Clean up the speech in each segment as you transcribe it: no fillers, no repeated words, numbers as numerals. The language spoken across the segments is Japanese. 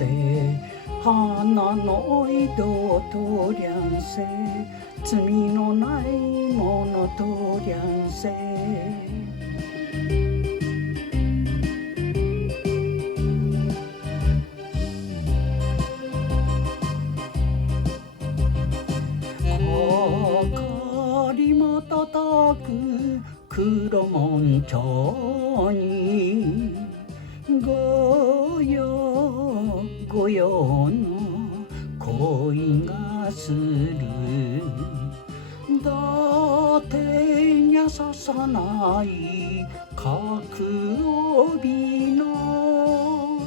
せ花の井戸とりゃんせ罪のないものとりゃんせ光またたく黒門町にごよごよの恋がするだてにゃささない角帯の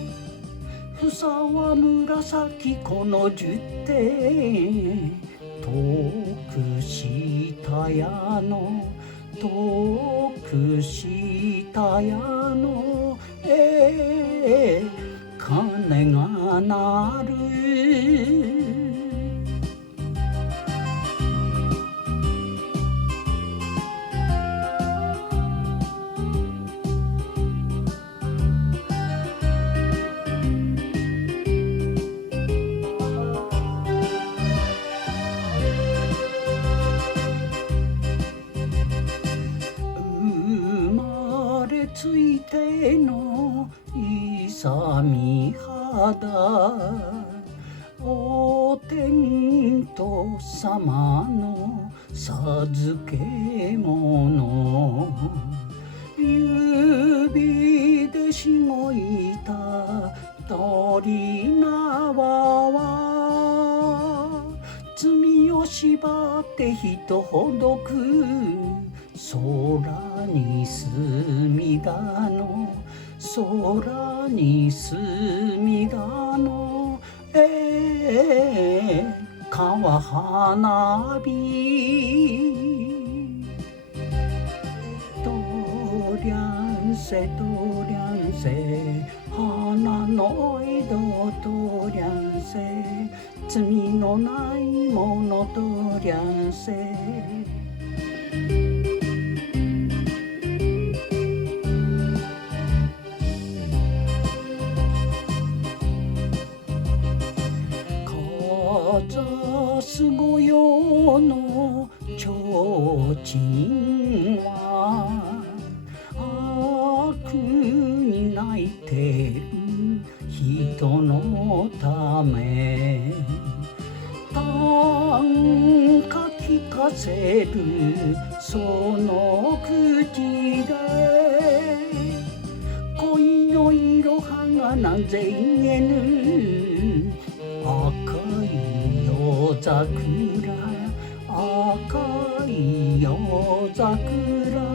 房は紫この十手遠く下屋の遠く下屋の鐘が鳴るついての勇み肌お天道様の授け物指でしごいた鳥縄は罪を縛って人ほどく空に隅田の空に隅田の川花火とりゃんせとりゃんせ花の井戸とりゃんせ罪のないものとりゃんせざす御用の提灯は悪に泣いてる人のため短歌聞かせるその口で恋のいろはがなぜ言えぬ赤い夜桜赤い夜桜